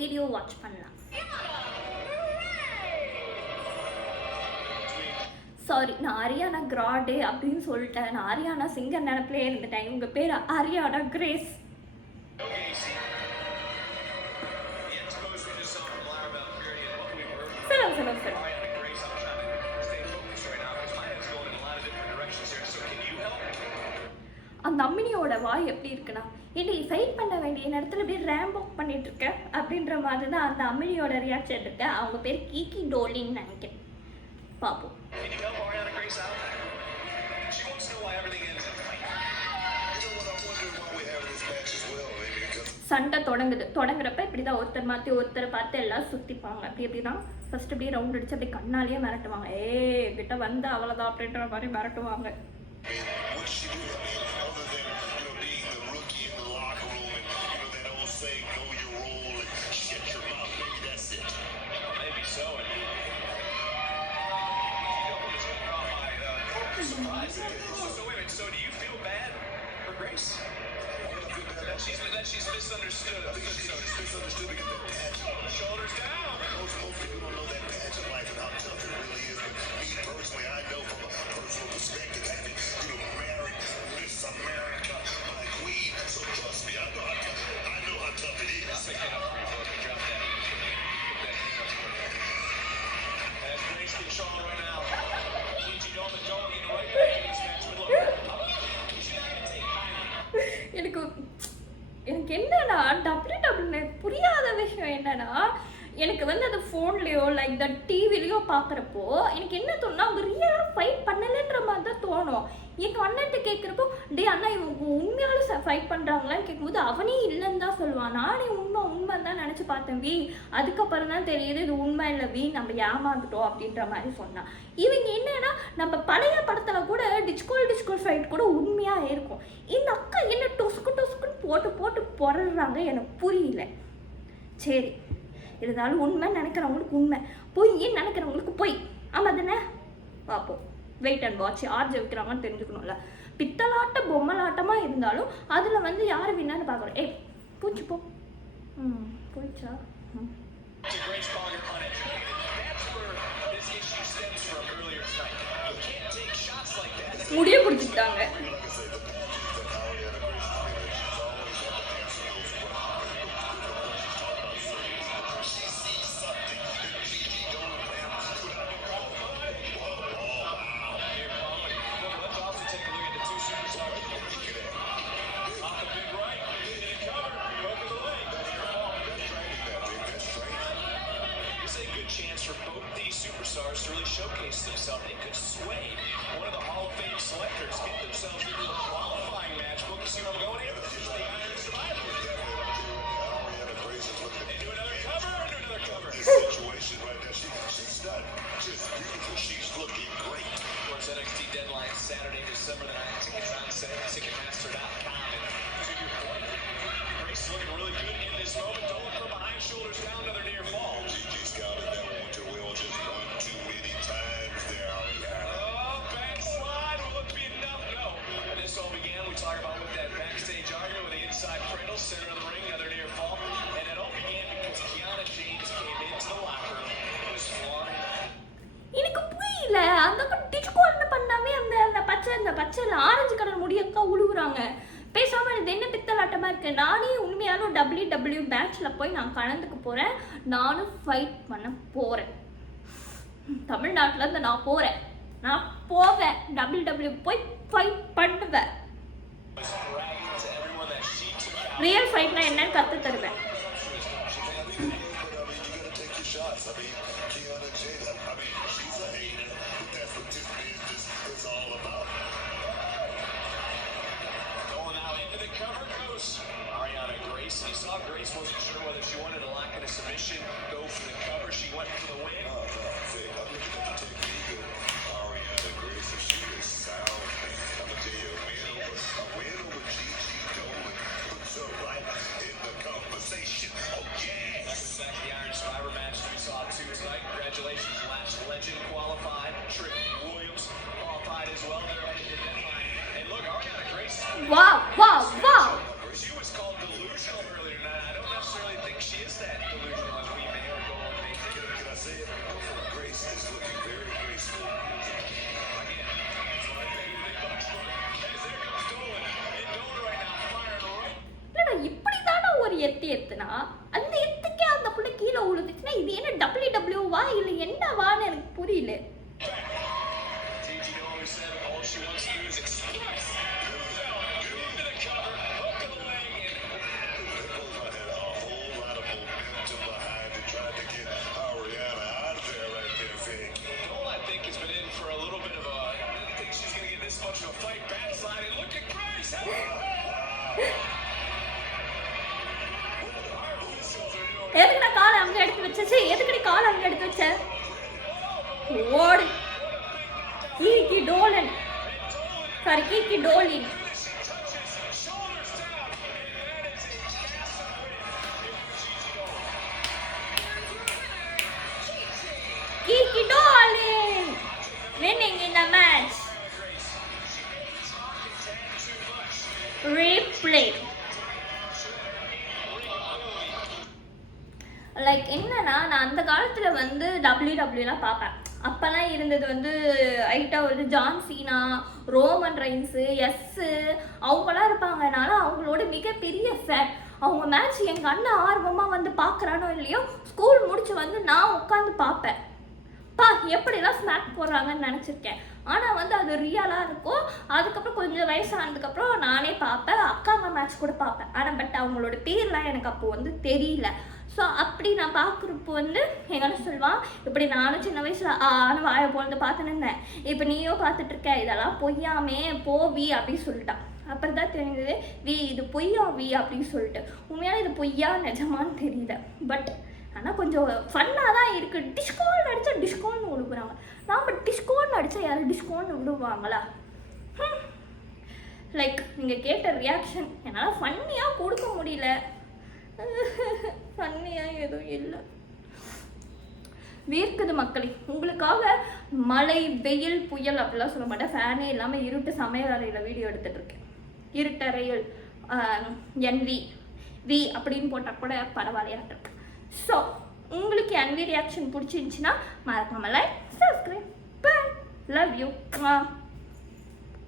Video watch பண்ணலாம். சாரி, நான் அரியானா கிராண்டே அப்படின்னு சொல்லிட்டேன். நான் அரியானா சிங்கர் நினைப்பிலே இருந்துட்டேன். இவங்க பேர் அரியானா கிரேஸ். சொல்லுங்க. அந்த அம்மினியோட வாய் எப்படி இருக்குன்னா, ஏடி ஃபைட் பண்ண வேண்டிய நேரத்தில் அப்படியே ரேம்ப் வாக் பண்ணிட்டு இருக்க அப்படின்ற மாதிரி தான் அந்த அம்மினியோட ரியாக்ஷன் இருக்கு. அவங்க பேர் கீகி டோலின்னு நினைக்கிறேன். பார்ப்போம். சண்டை தொடங்குறப்ப இப்படிதான் ஒருத்தர் மாற்றி ஒருத்தரை பார்த்து எல்லாம் சுற்றிப்பாங்க. அப்படி தான் ஃபர்ஸ்ட் அப்படியே ரவுண்ட் அடிச்சு அப்படியே கண்ணாலேயே மிரட்டுவாங்க. கிட்ட வந்து அவ்வளோதான் அப்படின்ற மாதிரி மிரட்டுவாங்க. She's misunderstood. I think she's misunderstood because the patch on the shoulders down. Most people don't know that patch of life and how tough it really is. But me personally, I know from a personal perspective, having married Miss America, my queen. So trust me, I know how tough it is. As Grace control right now. She don't the dog in the right back in this match. Look, she's not gonna take time. எனக்கு என்னன்னா டபிள்யூ புரியாத விஷயம் என்னன்னா, எனக்கு வந்து அது ஃபோன்லேயோ like the டிவிலையோ பார்க்குறப்போ எனக்கு என்ன தோணுன்னா, அவங்க ரியலாக ஃபைட் பண்ணலைன்ற மாதிரி தான் தோணும். எங்கள் அண்ணன்ட்டு கேட்குறப்போ, டே அண்ணா இவங்க உண்மையாலும் ஃபைட் பண்ணுறாங்களான்னு கேட்கும்போது அவனே இல்லைன்னு தான் சொல்லுவான். நானே உண்மை தான் நினச்சி பார்த்தேன் வி, அதுக்கப்புறம் தான் தெரியுது இது உண்மை இல்லை வி, நம்ம ஏமாந்துட்டோம் அப்படின்ற மாதிரி சொன்னான். இவங்க என்னன்னா, நம்ம பழைய படத்தில் கூட டிஸ்கோல் ஃபைட் கூட உண்மையாக இருக்கும். இந்த அக்கா என்ன டொஸ்குன்னு போட்டு பொறடுறாங்க, எனக்கு புரியல. சரி, இருந்தாலும் உண்மை நினைக்கிறவங்களுக்கு உண்மை, பொய்ன்னு நினைக்கிறவங்களுக்கு பொய். ஆமாம் தானே? பார்ப்போம், வெயிட் அண்ட் வாட்ச். யார் ஜெயிக்கிறாங்கன்னு தெரிஞ்சுக்கணும்ல. பித்தலாட்ட பொம்மலாட்டமாக இருந்தாலும் அதில் வந்து யார் வின்னான்னு பார்க்குறோம். பூச்சி போ. போயிடுச்சா? முடிய பிடிச்சிட்டாங்க. Chance for both these superstars to really showcase themselves. They could sway one of the Hall of Fame selectors, get themselves into a qualifying match. Book, you see where I'm going here? The Iron Survivor. And do another cover. This situation right there, she's not just beautiful, she's looking great. Of course, NXT deadline Saturday, December the 9th. Tickets on sale, Ticketmaster.com. And to your point, Grace is looking really good in this moment. Don't look for behind, shoulders down, another near fall. GG's got it. Center of the ring, another near fall, and it all began because Kiana James came into the locker room and was flying. எனக்கு புரியல, அந்த டிஸ்கோல்னு பண்ணாமே அந்த பச்சை orange colour முடியக்கா உழுவுறாங்க. பேசாம இது என்ன பித்தலாட்டமா இருக்கு. நானே உண்மையான டபிள்யூ மேட்ச்ல போய் நான் கலந்துக்க போறேன். நானும் ஃபைட் பண்ண போறேன். தமிழ்நாட்டுல இருந்து நான் போறேன். நான் போவேன், டபிள்யூ போய் ஃபைட் பண்ணுவேன். ரியல் ஃபைட்னா என்னன்னு கற்று தருவேன். Ariana Grace. You saw Grace wasn't sure whether she wanted to lock in a submission, go for the cover. She went for the win. Ariana Grace, if she is sound, I'm gonna tell you, a win over Gigi Dolan puts her right in the conversation. Oh yeah. Back to the Iron Survivor match we saw tonight. Congratulations, last legend qualified. Trick Williams qualified as well. They're headed to deadline. And look, Ariana Grace. Wow. She was called delusional earlier tonight. I don't necessarily think she is that delusional. விழுந்ததுன்னா அந்த இடத்துக்கே அந்த புள்ள கீழே விழுந்துச்சுன்னா இது என்ன WWவா இல்லை என்னவான்னு எனக்கு புரியல. எதுக்குடா காலை அங்கே எடுத்து வச்சே? எதுக்கடி காலை அங்கே எடுத்து வச்ச? ஓடு Kiki Dolin sorry Kiki Dolin. Kiki Dolin winning in the match. Replay. Like என்னன்னா நான் அந்த காலத்தில் வந்து WWலாம் பார்ப்பேன். அப்போல்லாம் இருந்தது வந்து ஐட்டாக வந்து ஜான் சீனா, ரோமன் ரைன்ஸு, எஸ்ஸு அவங்களாம் இருப்பாங்கனால அவங்களோட மிகப்பெரிய ஃபேன். அவங்க மேட்ச் எங்கள் அண்ணன் ஆர்வமாக வந்து பார்க்குறானோ இல்லையோ ஸ்கூல் முடிச்சு வந்து நான் உட்காந்து பார்ப்பேன். எப்படிலாம் ஸ்மாக் போடுறாங்கன்னு நினச்சிருக்கேன். ஆனால் வந்து அது ரியலாக இருக்கும். அதுக்கப்புறம் கொஞ்சம் வயசானதுக்கப்புறம் நானே பார்ப்பேன், அக்காங்க மேட்ச் கூட பார்ப்பேன். ஆனால் பட் அவங்களோட பேர்லாம் எனக்கு அப்போ வந்து தெரியல. ஸோ அப்படி நான் பார்க்குறப்போ வந்து எங்கன்னா சொல்லுவான், இப்படி நானும் சின்ன வயசில் நானும் வாழை போலந்து பார்த்துன்னு இருந்தேன், இப்போ நீயோ பார்த்துட்ருக்க, இதெல்லாம் பொய்யாமே போவி அப்படின்னு சொல்லிட்டான். அப்புறம் தான் தெரிஞ்சது இது பொய்யா அப்படின்னு சொல்லிட்டு. உண்மையான இது பொய்யா நிஜமான்னு தெரியல. பட் ஆனால் கொஞ்சம் ஃபன்னாக தான் இருக்குது. டிஸ்கவுண்ட் அடித்தா டிஸ்கவுண்ட் கொடுக்குறாங்க. நாம் டிஸ்கவுண்ட் அடித்தா யாரும் டிஸ்கவுண்ட் விடுவாங்களா? லைக் நீங்கள் கேட்ட ரியாக்ஷன் என்னால் ஃபன்னியாக கொடுக்க முடியல. ஃபன்னியாக எதுவும் இல்லை. வேர்க்குது மக்களே. உங்களுக்காக மழை, வெயில், புயல் அப்படிலாம் சொல்ல மாட்டேன். ஃபேனே இல்லாமல் இருட்டு சமையல் அறையில் வீடியோ எடுத்துகிட்ருக்கேன். இருட்டறையில் NV அப்படின்னு போட்டால் கூட பரவாயில்லையாட்டிருக்கு. ஸோ உங்களுக்கு NV ரியாக்ஷன் பிடிச்சிருந்துச்சின்னா மறக்காமல் like, subscribe, bye, love you.